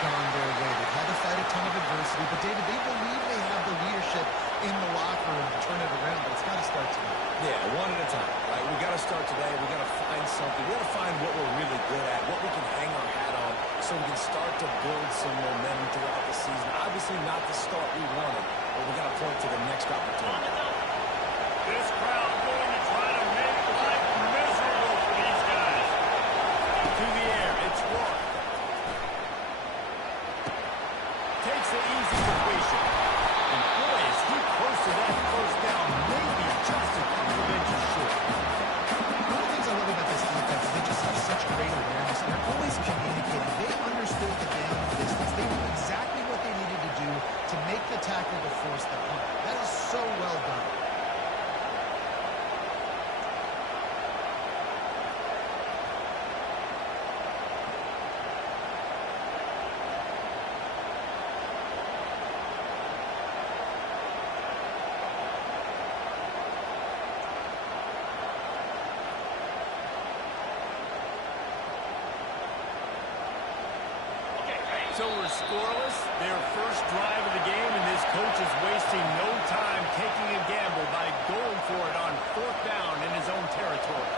gone their way. They've had to fight a ton of adversity, but David, they believe they have the leadership in the locker room to turn it around, but it's got to start today. Yeah, one at a time, right? We got to start today. We got to find something. We got to find what we're really good at, what we can hang our hat on, so we can start to build some momentum throughout the season. Obviously not the start we wanted, but we got to point to the next opportunity. This crowd going to try to make life miserable for these guys. To the air, it's Roy. Takes the easy completion. And boy, is he close to that first down. Maybe just a couple of inches short. One of the things I love about this defense is they just have such great awareness. They're always communicating. They understood the down distance. They knew exactly what they needed to do to make the tackle to force the punt. That is so well done. So we're scoreless, their first drive of the game, and this coach is wasting no time taking a gamble by going for it on fourth down in his own territory.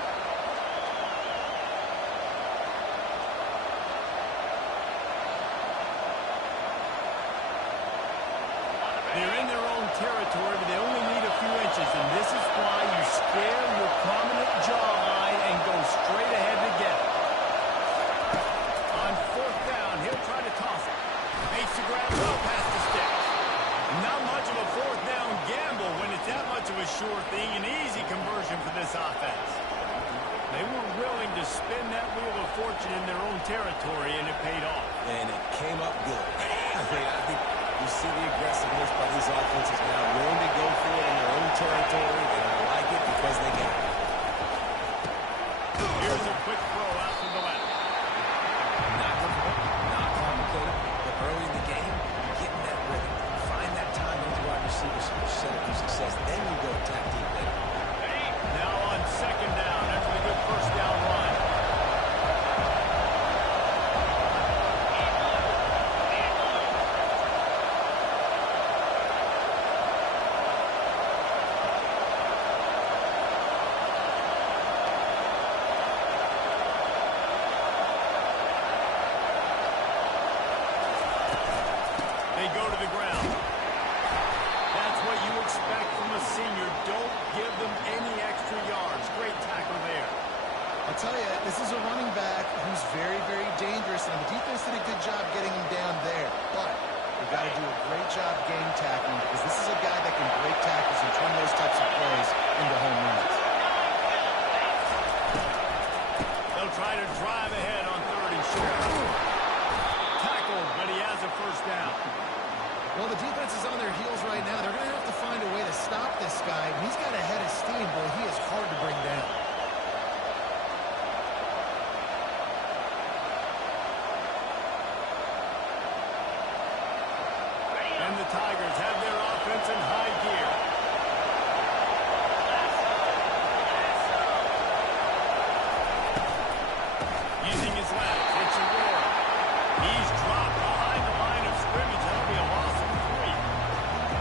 They're in their own territory, but they only need a few inches, and this is why you scare your prominent jawline and go straight ahead to get it. On fourth down, he'll try to toss it. Makes the grab well past the sticks. Not much of a fourth down gamble when it's that much of a sure thing. An easy conversion for this offense. They were willing to spin that wheel of fortune in their own territory, and it paid off. And it came up good. I think you see the aggressiveness by these offenses now, willing to go for it in their own territory, and I like it because they got it. Here's a quick throw out to the left. Not difficult, not complicated, but early in the game, getting that rhythm. Find that time with the wide receivers so you're set up for success. Then you go attack deep later. Now on second down, after a good first down run. They go to the ground. That's what you expect from a senior. Don't give them any extra yards. Great tackle there. I'll tell you, this is a running back who's very, very dangerous, and the defense did a good job getting him down there. But they've got to do a great job game tackling, because this is a guy that can break tackles and turn those types of plays into home runs. They'll try to drive ahead on third and short. Tackled, but he has a first down. Well, the defense is on their heels right now. They're going to have to find a way to stop this guy. He's got a head of steam, boy. He is hard to bring down. And the Tigers have their offense in high gear. Using his left, it's a roar. He's dropped behind the line of scrimmage. That'll be a loss of 3.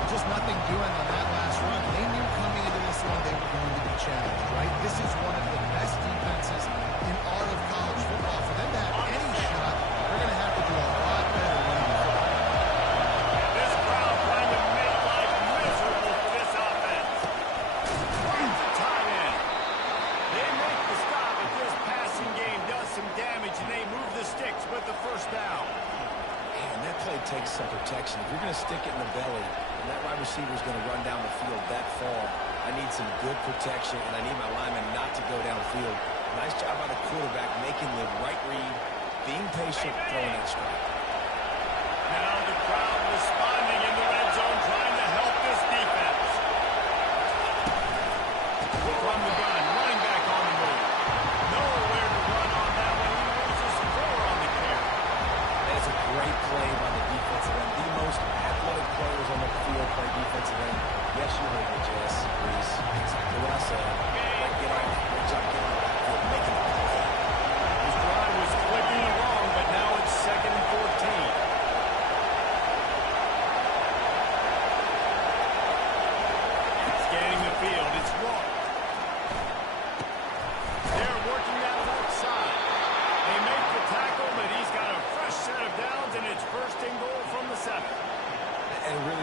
Just nothing doing on that last run. They knew coming into this one they were going to be challenged, right? This is one of the best defenses in all of college football. For them to have any shot, they're going to have to do a lot better running the football. This crowd trying to make life miserable for this offense. Brings a tie in. They make the stop if this passing game does some damage, and they move the sticks with the first down. Man, that play takes some protection. If you're going to stick it in the belly, and that wide receiver is going to run down the field that far, I need some good protection, and I need my lineman not to go downfield. Nice job by the quarterback making the right read, being patient, throwing that strike. Now the crowd responding in the red zone, trying to help this defense. From the gun, running back on the move. Nowhere to run on that one. He loses 4 on the carry. That's a great play by the defensive end. The most athletic players on the field play defensive end. Yes, you heard me, Jess. Please. Exactly what I said. Get on. Great job getting the backfield, making the play. His drive was clicking along, but now it's 2nd and 14.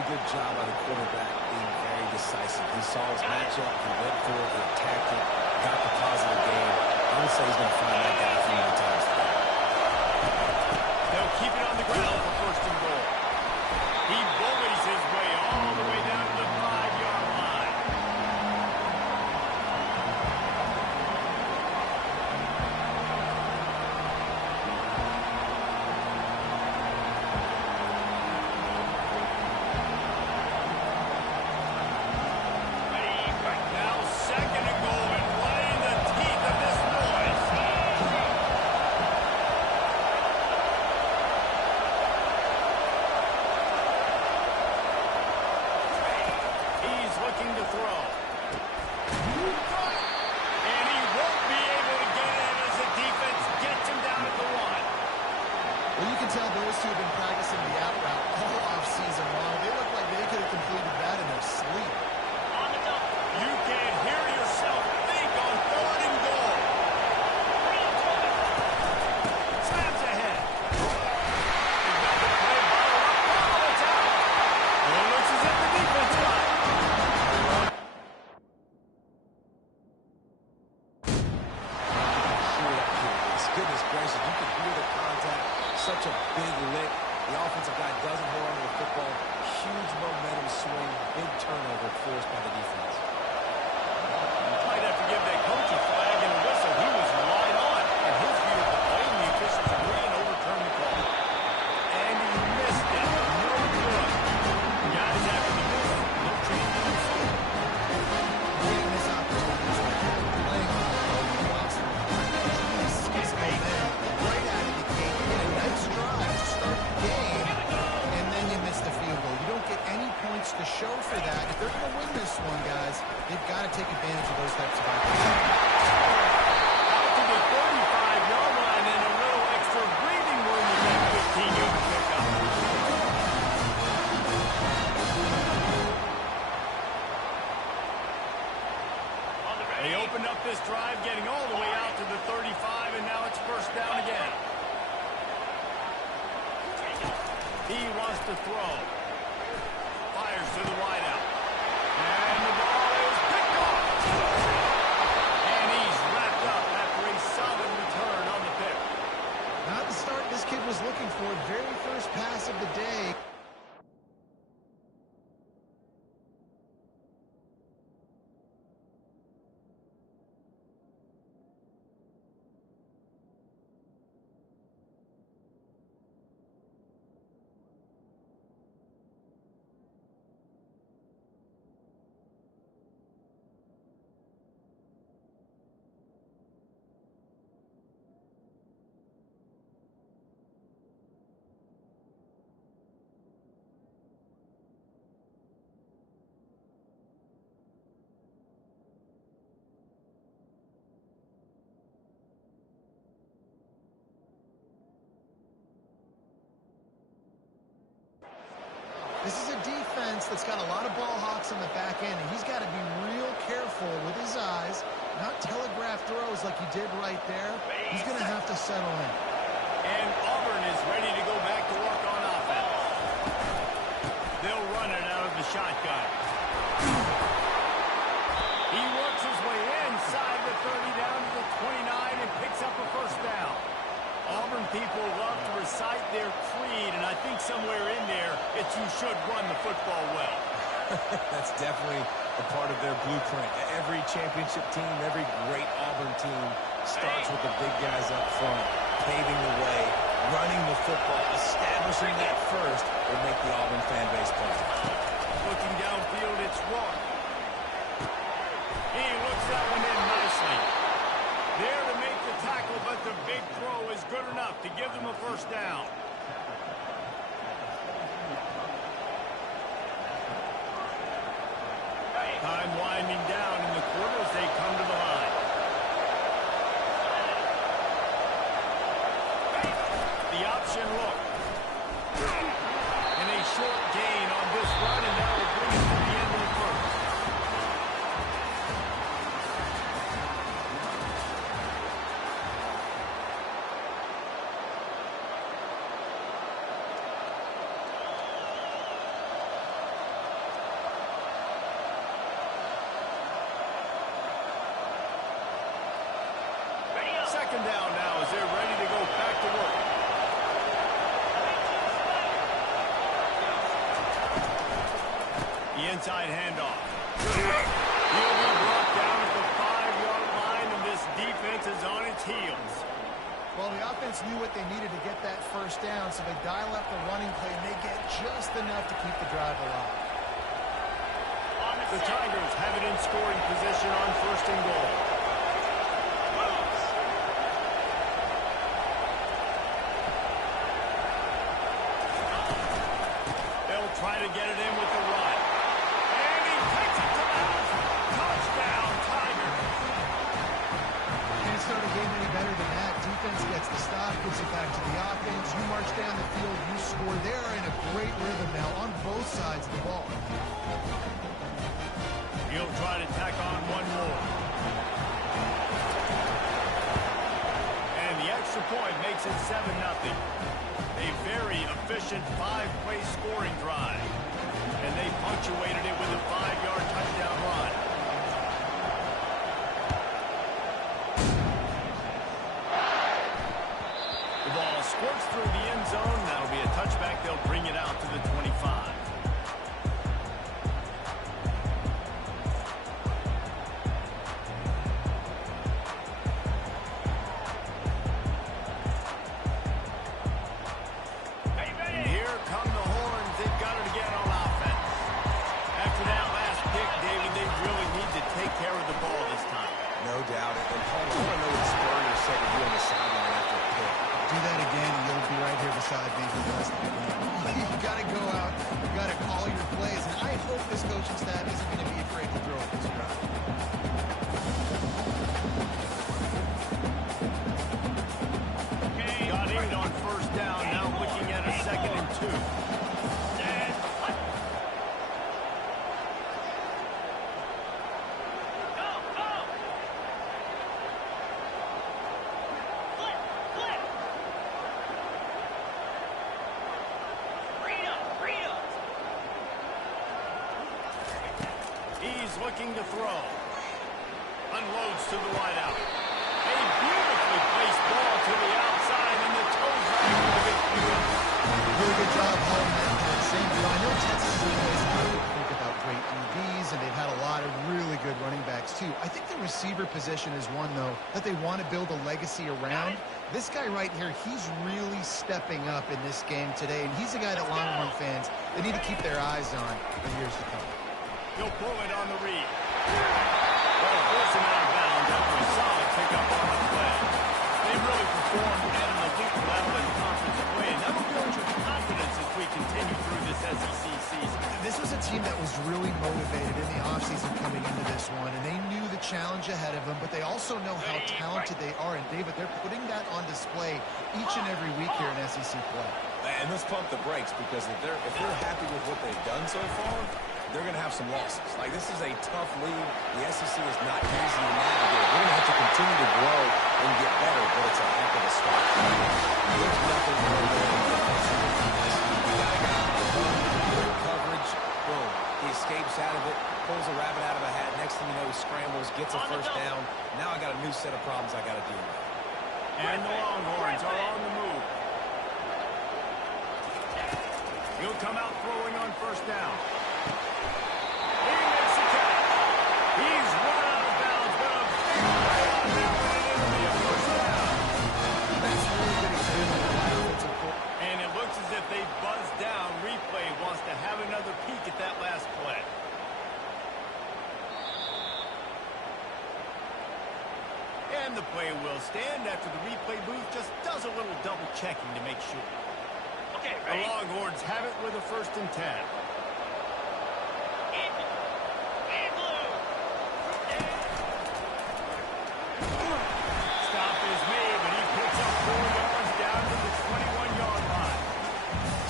good job by the quarterback being very decisive. He saw his matchup, he went for it, he attacked it, got the positive gain. I would say he's going to find that guy a few more times today. They'll keep it on the ground for first and goal. He bullies his way all the way down to the 5-yard line. Now second and goal, and right in the teeth of this noise. He's looking to throw. And he won't be able to get it as the defense gets him down at the 1. Well, you can tell those two have been practicing the out route all offseason long. They look like they could have completed that in their sleep. You can hear yourself think on third and goal. Slams ahead. He's got the play ball up. It's out. Well, it looks as if the defense got it. Hear that here. Goodness gracious, you can hear the contact. Such a big lick. The offensive guy doesn't hold on to the football. Huge momentum swing. Big turnover forced by the defense. Might have to give that coach a flag and a whistle. He was right on. And his view of the play, and the officials agree and overturn the call. And he missed it. No good. Guys, after the miss, no chance to score. Getting this opportunity is playing on the road and wants to seize momentum right out of the gate. You get a nice drive to start the game, and then you miss the field goal. You don't get any points to show for that. If they're going to win this one, guys, they've got to take advantage of those types of opportunities. Out to the 35-yard line and a little extra breathing room with that 15-yard pickup. They opened up this drive, getting all the way out to the 35, and now it's first down again. He wants to throw. Fires to the wideout. And the ball is picked off. And he's wrapped up after a solid return on the pick. Not the start this kid was looking for. Very first pass of the day. This is a defense that's got a lot of ball hawks on the back end, and he's got to be real careful with his eyes, not telegraph throws like he did right there. He's going to have to settle in. And Auburn is ready to go back to work on offense. They'll run it out of the shotgun. He works his way inside the 30 down to the 29 and picks up a first down. Auburn people love to recite their creed, and I think somewhere in there, it's you should run the football well. That's definitely a part of their blueprint. Every championship team, every great Auburn team starts with the big guys up front, paving the way, running the football, establishing that first will make the Auburn fan base proud. Looking downfield, it's Rourke. He looks that one in nicely. There to make the tackle, but the big throw is good enough to give them a first down. Time winding down in the quarter as they come to the line. The option look. And a short gain on this run, and that will bring it to the end of the first. second down now as they're ready to go back to work. The inside handoff. He'll be brought down at the 5-yard line, and this defense is on its heels. Well, the offense knew what they needed to get that first down, so they dial up the running play, and they get just enough to keep the drive alive. The Tigers have it in scoring position on first and goal. They'll try to get it in with the run. And he takes it to the house. Touchdown, Tigers. Can't start a game any better than that. Defense gets the stop, gives it back to the offense. You march down the field, you score. They're in a great rhythm now on both sides of the ball. He'll try to tack on one more. And the extra point makes it 7-0. A very efficient 5-play scoring drive. And they punctuated it with a 5-yard touchdown run. The ball squirts through the end zone. That'll be a touchback. They'll bring it out to the 25. Looking to throw. Unloads to the wideout. A beautifully placed ball to the outside, and the toe drag will get through. Really good job hauling that to the same. I know Texas is a place where they think about great DBs, and they've had a lot of really good running backs, too. I think the receiver position is one, though, that they want to build a legacy around. This guy right here, he's really stepping up in this game today, and he's a guy that Longhorn fans, they need to keep their eyes on for years to come. He'll pull it on the read. Well, force him out of bounds after a solid pickup on the play. They really performed at an elite level in conference play, and that will build your confidence as we continue through this SEC season. This was a team that was really motivated in the offseason coming into this one, and they knew the challenge ahead of them, but they also know how talented they are. And, David, they're putting that on display each and every week here in SEC play. And let's pump the brakes, because if they're happy with what they've done so far, they're going to have some losses. Like, this is a tough league. The SEC is not easy to navigate. We're going to have to continue to grow and get better, but it's a heck of a start. There's nothing more than coverage. Boom. He escapes out of it, pulls a rabbit out of a hat. Next thing you know, he scrambles, gets a first down. Now I got a new set of problems I got to deal with. And the Longhorns are on the move. He'll come out throwing on first down. He makes the catch. He's run out of bounds, but a big play on that one, and it'll be a first down. That's a really good example of why offensive play. And it looks as if they buzzed down. Replay wants to have another peek at that last play. And the play will stand after the replay booth just does a little double checking to make sure. Okay, ready? The Longhorns have it with a 1st and 10. Stop is made, but he picks up 4 yards down to the 21-yard line.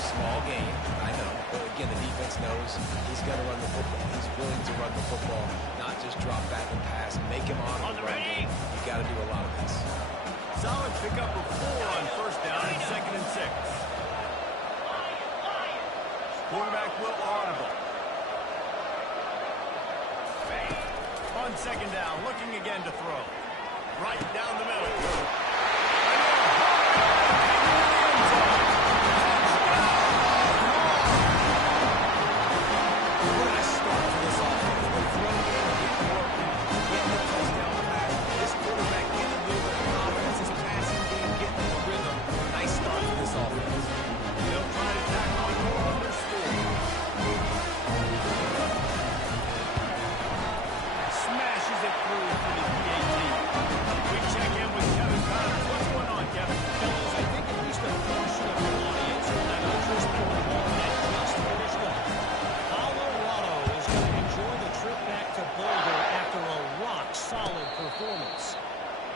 Small game, I know. But again, the defense knows he's going to run the football. He's willing to run the football, not just drop back and pass. Make him on the run game. You got to do a lot of this. Solid pickup of 4 on first down and 2nd and 6. Quarterback will audible. On 2nd down, looking again to throw. Right down the middle.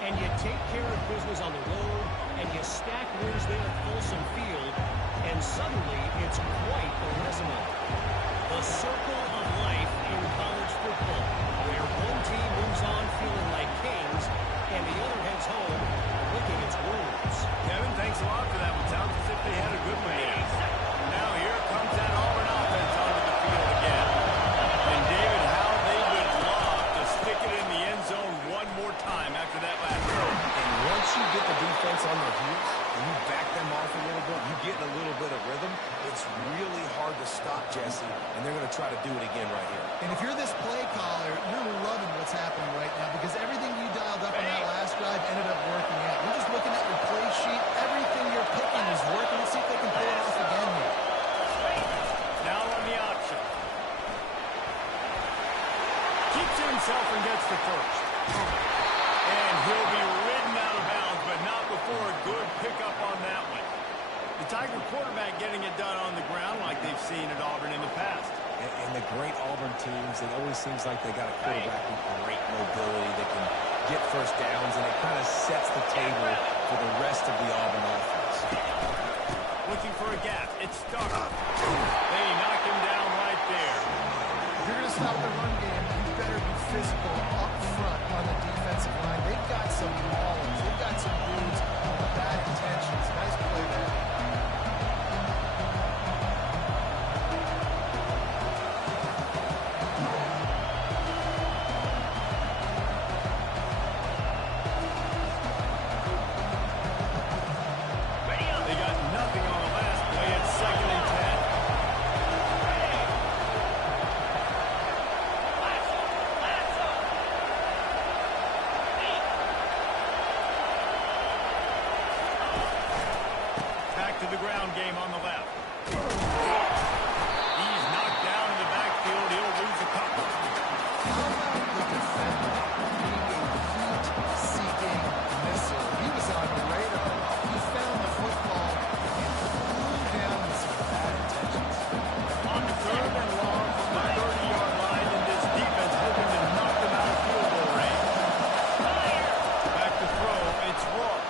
And you take care of business on the road, and you stack wins there at Folsom Field, and suddenly it's quite a resume. The circle of life in college football, where one team moves on feeling like kings, and the other heads home licking its wounds. Kevin, thanks a lot for that one. Sounds as if they had a good one there. Now here comes that Auburn offense onto the field again. And David, how they would love to stick it in the end zone one more time after that last throw. And once you get the defense on their heels and you back them off a little bit, you get in a little bit of rhythm, it's really hard to stop, Jesse, and they're going to try to do it again right here. And if you're this play caller, you're loving what's happening right now because everything you dialed up on that last drive ended up working out. You're just looking at your play sheet. Everything you're picking is working. Let's see if they can pull it off again here. Now on the option. Keeps it himself and gets the first. And he'll be ridden out of bounds, but not before a good pickup on that one. The Tiger quarterback getting it done on the ground like they've seen at Auburn in the past. And the great Auburn teams, it always seems like they got a quarterback with great mobility that can get first downs, and it kind of sets the table for the rest of the Auburn offense. Looking for a gap. It's Starr. They knock him down right there. If you're going to stop the run game, you better be physical up front on the defensive line. They've got some maulers. They've got some dudes with bad intentions. Nice play there. They got nothing on the last play. It's 2nd and 10. Back to the ground game on the left. He's knocked down in the backfield. He'll lose a couple. How about the defender being a heat-seeking missile? He was on the radar. He found the football and flew down with some bad intentions. On 3rd and long from the 30-yard line, and this defense hoping to knock them out of field goal range. Back to throw. It's Rourke.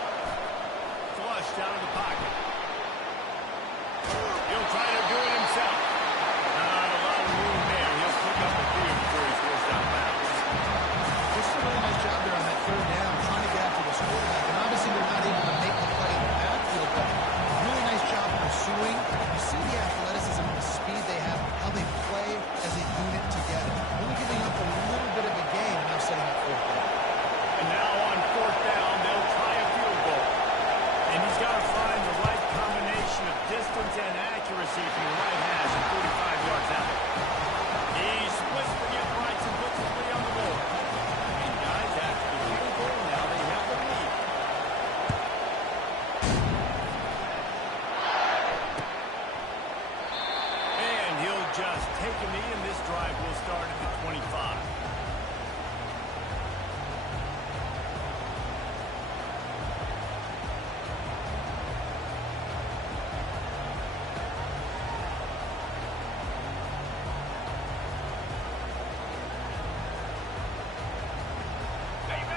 Flushed out of the pocket. He'll try to do it himself. Not a lot of room there. He'll pick up the field before he's forced out of bounds. This is a really nice job there on that 3rd down, trying to get after this quarterback. And obviously they're not able to make the play in the backfield, but really nice job pursuing. You see the athleticism and the speed they have, how they play as a unit together. Only giving up a little bit of a gain, and now setting up 4th down. And now on 4th down, they'll try a field goal. And he's got to find the right combination of distance and accuracy from the right hash and 45 yards out. He splits the uprights and puts the 3 on the board. And guys, after the field goal, now they have the lead. And he'll just take a knee, and this drive will start at the 25.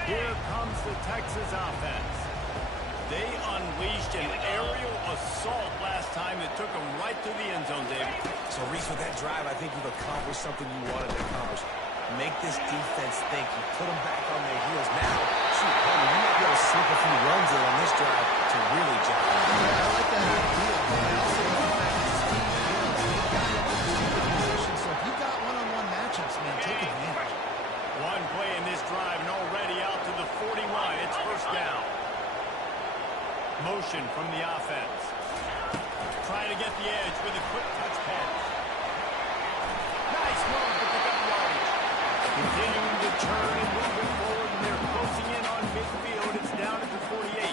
Here comes the Texas offense. They unleashed an aerial assault last time that took them right to the end zone, David. So, Reese, with that drive, I think you've accomplished something you wanted to accomplish. Make this defense think. You put them back on their heels. Now, shoot, you might be able to slip a few runs in on this drive to really jack them. Yeah, I like that idea, but I also like the fact that Steve Wills, they've got him in super position. So if you've got one-on-one matchups, man, take advantage. One play in this drive and already out to the 41. It's 1st down. edge with a quick touch pass. Nice move to pick up yardage. Continuing to turn and move it forward, and they're closing in on midfield. It's down at the 48.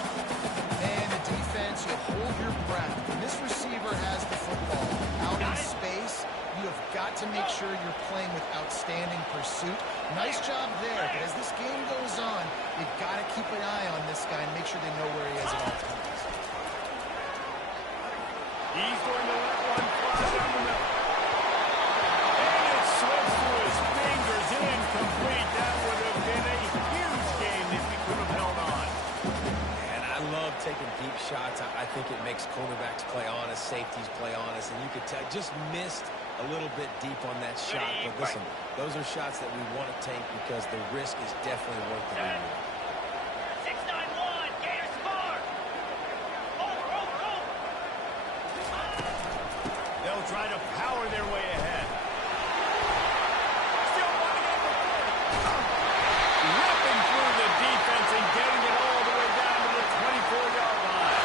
And the defense, you hold your breath. When this receiver has the football out in space, you have got to make sure you're playing with outstanding pursuit. Nice job there, but as this game goes on, you've got to keep an eye on this guy and make sure they know where he is at all times. He's going to let one fly down the middle. And it slips through his fingers. Incomplete. That would have been a huge game if he could have held on. And I love taking deep shots. I think it makes quarterbacks play honest, safeties play honest, and you could tell just missed a little bit deep on that shot. But listen, those are shots that we want to take because the risk is definitely worth the reward. 6-9-1, Gators score. Over. They'll try to power their way ahead. Still running at the 30. Ripping through the defense and getting it all the way down to the 24-yard line.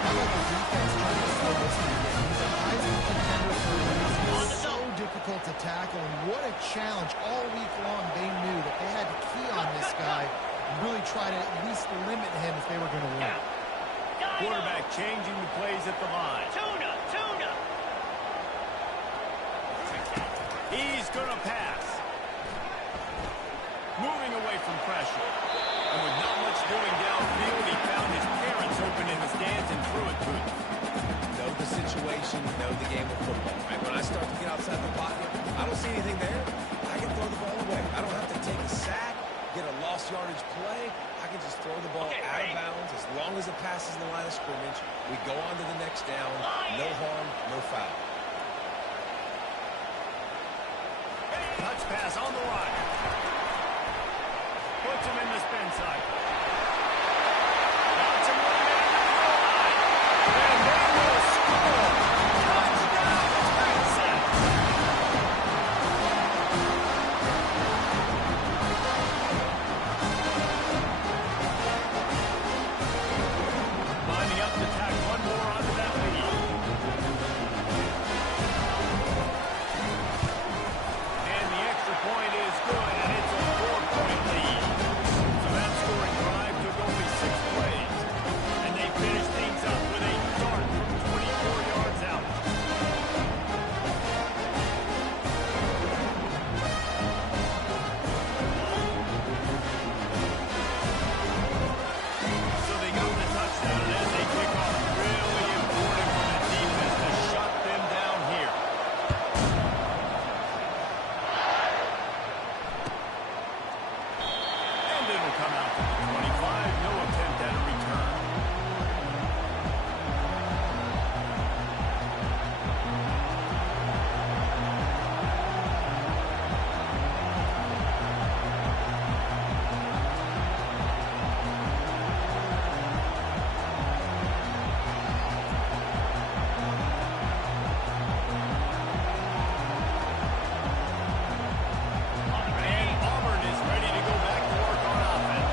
How about the defense trying to slow this man down? He's a Heisman contender for a reason. He's so difficult to tackle, and what a challenge. All week long, they knew that they had to key on this guy and really try to at least limit him if they were going to win. Quarterback changing the plays at the line. Tuna. He's going to pass. Moving away from pressure. And with not much doing downfield, he found his parents open in the stands and threw it to him. Know the situation, know the game of football. Right? When I start to get outside the pocket, I don't see anything there. I can throw the ball away. I don't have to take a sack, get a lost yardage play. I can just throw the ball out of bounds as long as it passes the line of scrimmage. We go on to the next down. No harm, no foul. Touch pass on the line. Puts him in the spin cycle. Lots of running down to the goal line. And they will score. Touchdown, Texas. Lining up to tack one more onto that lead. And the extra point is good, and it's a 4-point lead. So that scoring drive took only 6 plays. And they finished things up with a dart from 24 yards out. So they got the touchdown, and as they kick off, really important for the defense to shut them down here. And it'll come out to the 25. No attempt at a return. And Auburn is ready to go back to work on offense.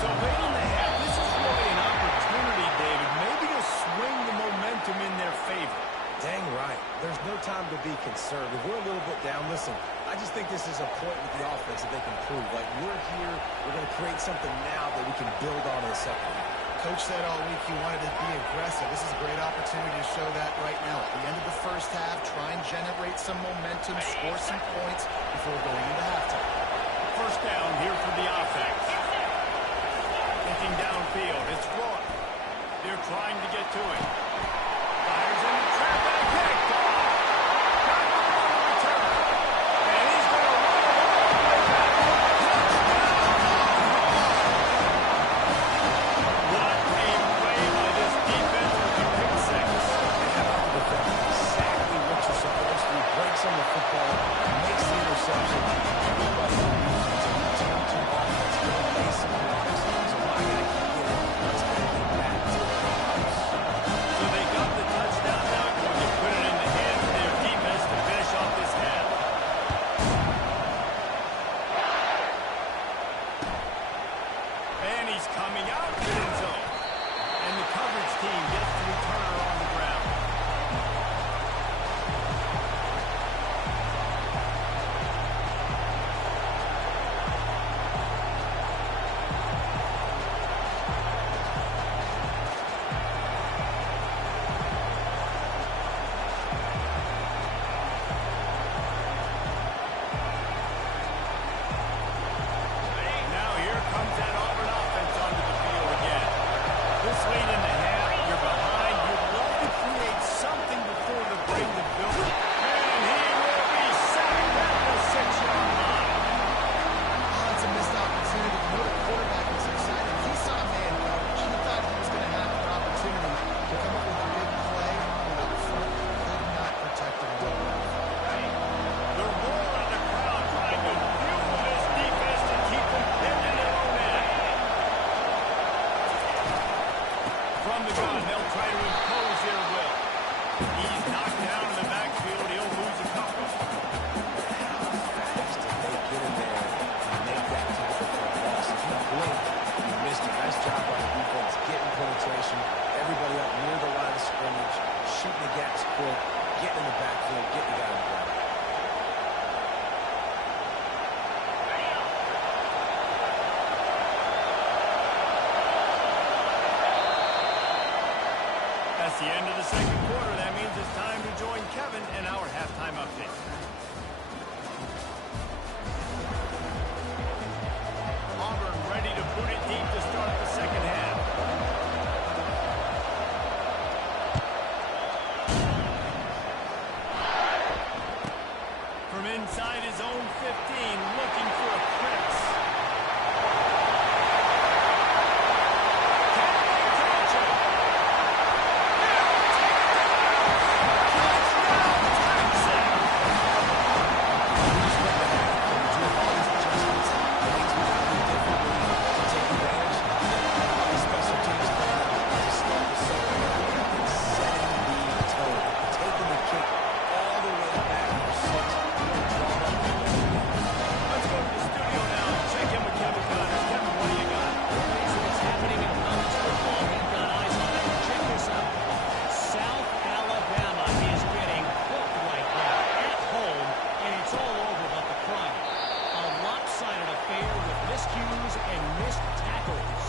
So late in the half, this is really an opportunity, David, maybe to swing the momentum in their favor. Dang right. There's no time to be conservative. We're a little bit down. Listen, I just think this is a point with the offense that they can prove. Like, we're here, we're going to create something now that we can build on in the second half. Coach said all week he wanted to be aggressive. This is a great opportunity to show that right now. At the end of the first half, try and generate some momentum, score some points before going into halftime. First down here for the offense. Thinking downfield, it's Roy. They're trying to get to him. Fires in the trap and picked off. Got the one return. And he's going to run all the way back. What a play by this defense with the pick six. They have to defend exactly what you're supposed to do. Breaks on the football, makes the interception. Everybody knows it's a two-2 offense. Going to lay some blocks. So I got to keep getting. Let's get it back to the house. So they got break the building. And he will be sacked at the 6-yard line. Oh, it's a missed opportunity. You know the quarterback was excited. He saw man coverage. He thought he was going to have an opportunity to come up with a big play. But up front, could not protect him well enough. The roar in the crowd trying to fuel this defense to keep them pinned in their own end. From the gun, they'll try to impose their will. He's knocked down in the backfield. He'll lose a couple. How fast did they get in there and make that tackle for a loss? If you blink, you missed it. Nice job by the defense, getting penetration. Everybody up near the line of scrimmage, shooting the gaps quick, getting in the backfield, getting the guy in the ground. That's the end of the second quarter. That means it's time to join Kevin in our halftime update. Auburn ready to boot it deep to start the second half. From inside his own 15, looking for a press. Can they catch him? Let's go to the studio now and check in with Kevin Connors. Kevin, what do you got? What's happening in college football? We've got eyes on it. Check this out. South Alabama is getting hooked right now at home, and it's all over but the crying. A lopsided affair with miscues and missed tackles.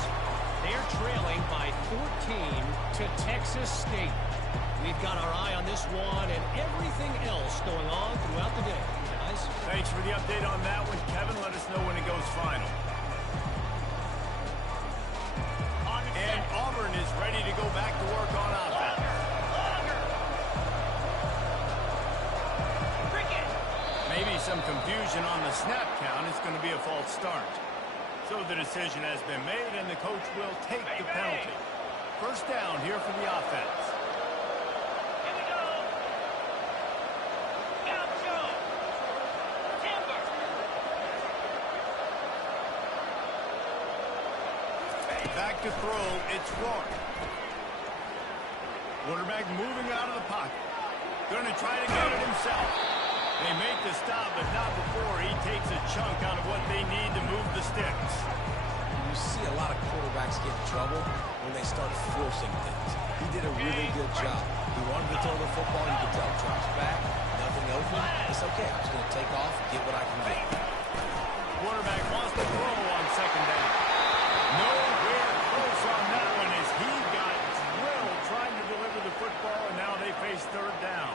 They're trailing by 14 to Texas State. We've got our eye on this one and everything else going on throughout the day. Guys, Thanks for the update on that one, Kevin. Let us know when it goes final. And Auburn is ready to go back to work on offense. Maybe some confusion on the snap count. It's going to be a false start. So the decision has been made, and the coach will take the penalty. First down here for the offense. Here we go. Gaucho. Timber. Back to throw, it's Rourke. Quarterback moving out of the pocket. Going to try to get it himself. They make the stop, but not before he takes a chunk out of what they need to move the sticks. You see a lot of quarterbacks get in trouble when they start forcing things. He did a really good job. He wanted to throw the football. You could tell. Drops back, nothing open. It's okay. I'm just going to take off, get what I can get. Quarterback wants to throw on second down. Nowhere close on that one as he got drilled trying to deliver the football, and now they face third down.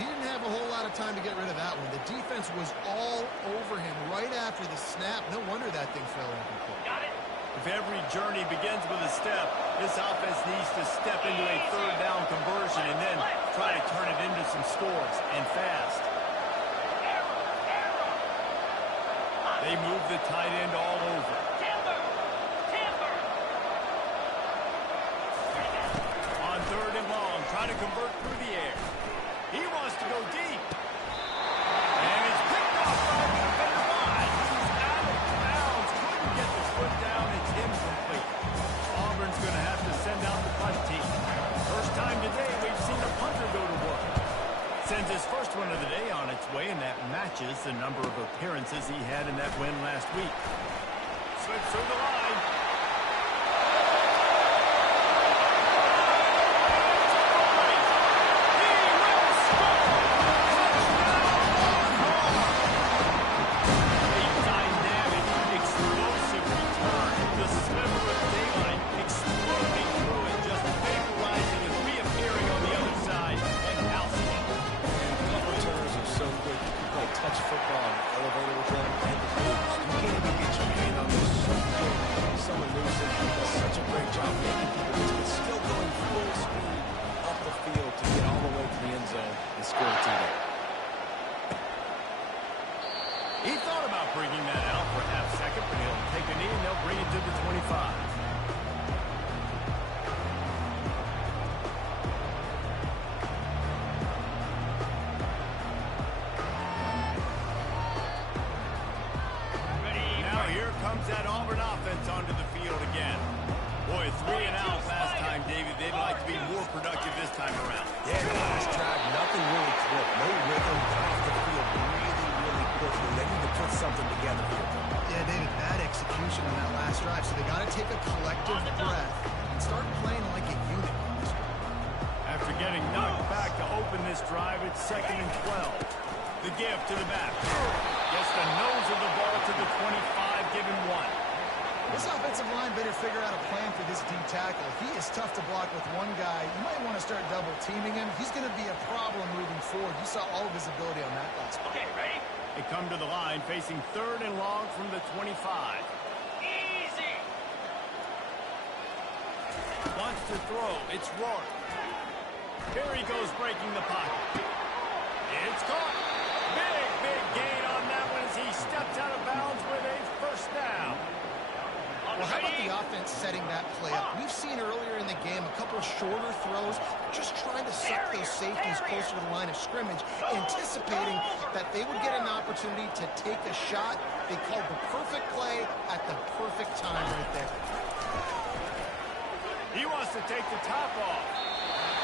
He didn't have a whole lot of time to get rid of that one. The defense was all over him right after the snap. No wonder that thing fell incomplete. Got it. If every journey begins with a step, this offense needs to step into a third down conversion and then try to turn it into some scores, and fast. They move the tight end all over. Timber. Timber. On third and long, try to convert through the air. He wants to go deep. And it's picked off by the defensive line. He's out of bounds. Couldn't get the foot down. It's incomplete. Auburn's going to have to send out the punt team. First time today we've seen a punter go to work. Sends his first one of the day on its way, and that matches the number of appearances he had in that win last week. Slips through the line. Football and elevator with them and the moves. You can't even get your hand on this. So good. Someone moves it. Does such a great job making people miss, but still going full speed up the field to get all the way to the end zone Now here comes that Auburn offense onto the field again. Boy, 3 and out last time, David. They'd like to be more productive this time around. Yeah, the last drive, nothing really clicked. No rhythm, got off the field really quickly. They need to put something together here. Yeah, David, bad execution on that last drive, so they got to take a collective breath and start playing like a unit on this drive. After getting knocked back to open this drive, it's 2nd and 12. The give to the back. Gets the nose of the ball to the 25, giving 1. This offensive line better figure out a plan for this D tackle. He is tough to block with one guy. You might want to start double teaming him. He's going to be a problem moving forward. You saw all of his ability on that last play. Okay, ready? They come to the line facing 3rd and long from the 25. Easy. Wants to throw. It's Rourke. Here he goes breaking the pocket. It's caught. Big gain on that one as he steps out of bounds with a 1st down. Well, how about the offense setting that play up? We've seen earlier in the game a couple of shorter throws, just trying to suck those safeties closer to the line of scrimmage, anticipating that they would get an opportunity to take a shot. They called the perfect play at the perfect time right there. He wants to take the top off.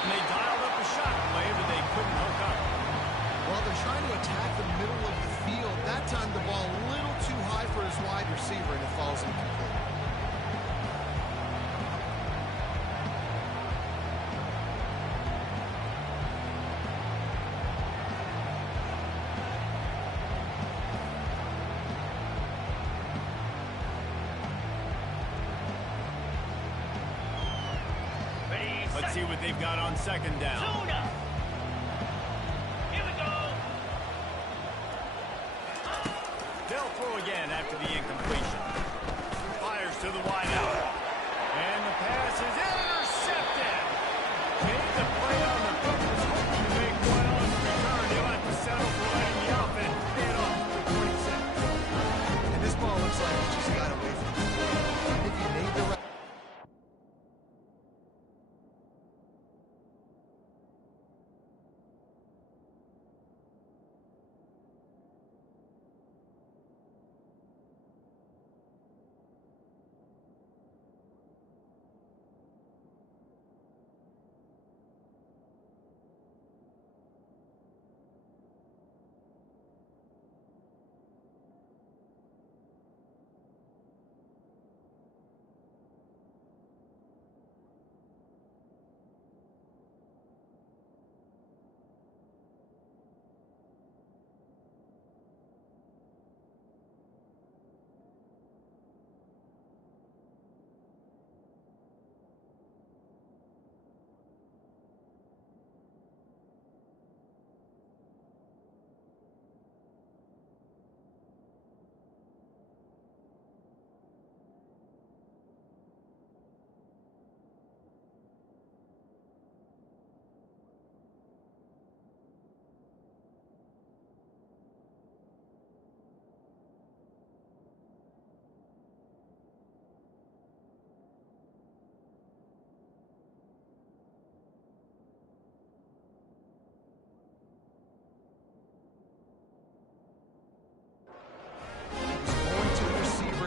And they dialed up a shot play, but they couldn't hook up. Well, they're trying to attack the middle of the field. That time the ball a little too high for his wide receiver, and it falls incomplete. Let's see what they've got on 2nd down. Tuna. Here we go. They'll throw again after the incompletion. Fires to the wideout. And the pass is intercepted. Made the play on the book. Was hoping to make one on the return. He'll have to settle for letting the offense get off the 26. And this ball looks like it just got away from him. If you made the right...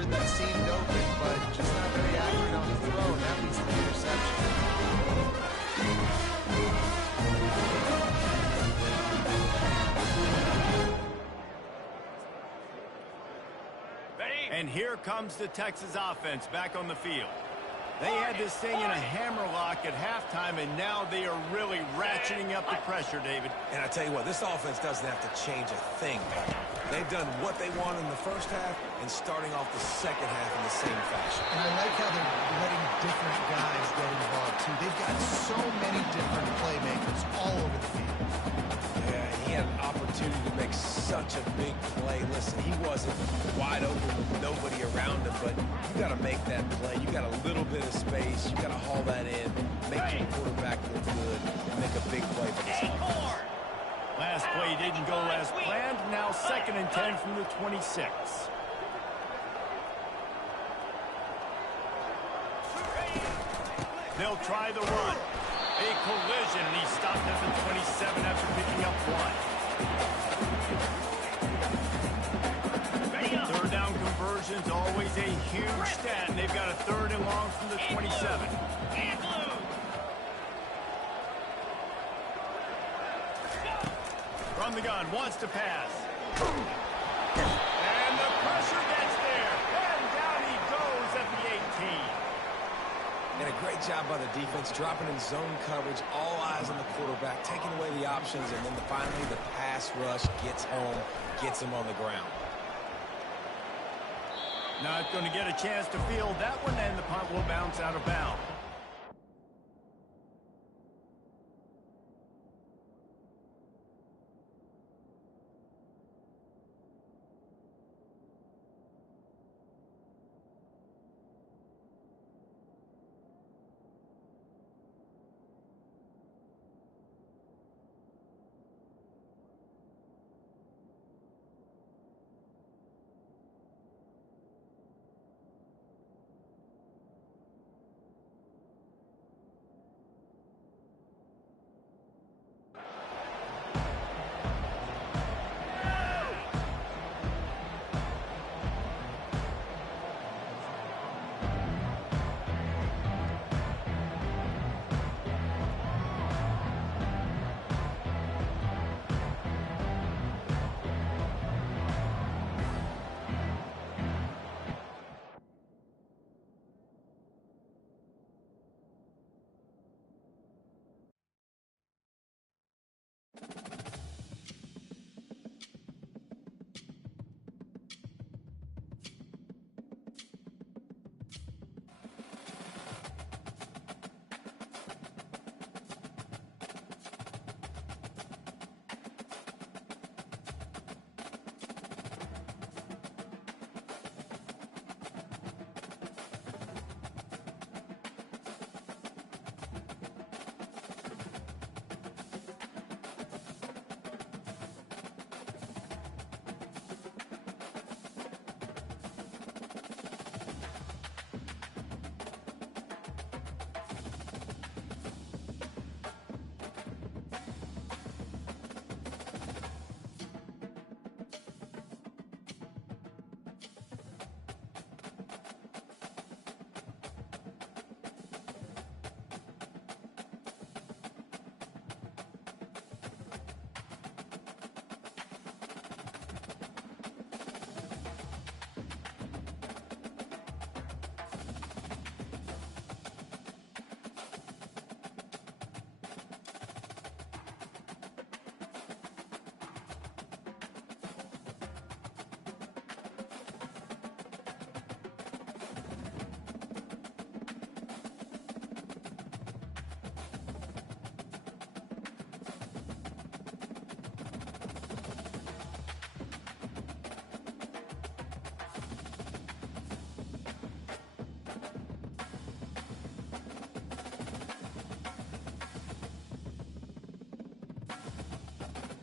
That seemed open, but just not very accurate on the throw, and that leads to the interception. Ready? And here comes the Texas offense back on the field. They had this thing in a hammerlock at halftime, and now they are really ratcheting up the pressure, David. And I tell you what, this offense doesn't have to change a thing. They've done what they want in the first half and starting off the second half in the same fashion. And I like how they're letting different guys get involved, too. They've got so many different playmakers all over the field. Yeah, he had an opportunity to make such a big play. Listen, he wasn't wide open with nobody around him, but you got to make that play. You got a little bit of space. You got to haul that in, make your quarterback look good, and make a big play for this offense. Last play didn't go as planned. Now 2nd and 10 from the 26. They'll try the run. A collision, and he stopped at the 27 after picking up 1. Third down conversion's always a huge stat, and they've got a 3rd and long from the 27. From the gun, wants to pass. And the pressure gets there. And down he goes at the 18. And a great job by the defense, dropping in zone coverage, all eyes on the quarterback, taking away the options, and then finally the pass rush gets home, gets him on the ground. Not going to get a chance to field that one, and the punt will bounce out of bounds.